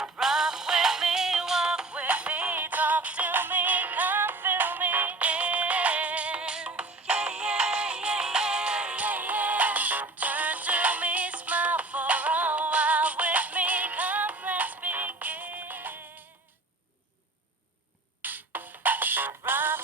Rock with me, walk with me, talk to me, come fill me in. Yeah, yeah, yeah, yeah, yeah, yeah. Turn to me, smile for a while with me, come let's begin. Rock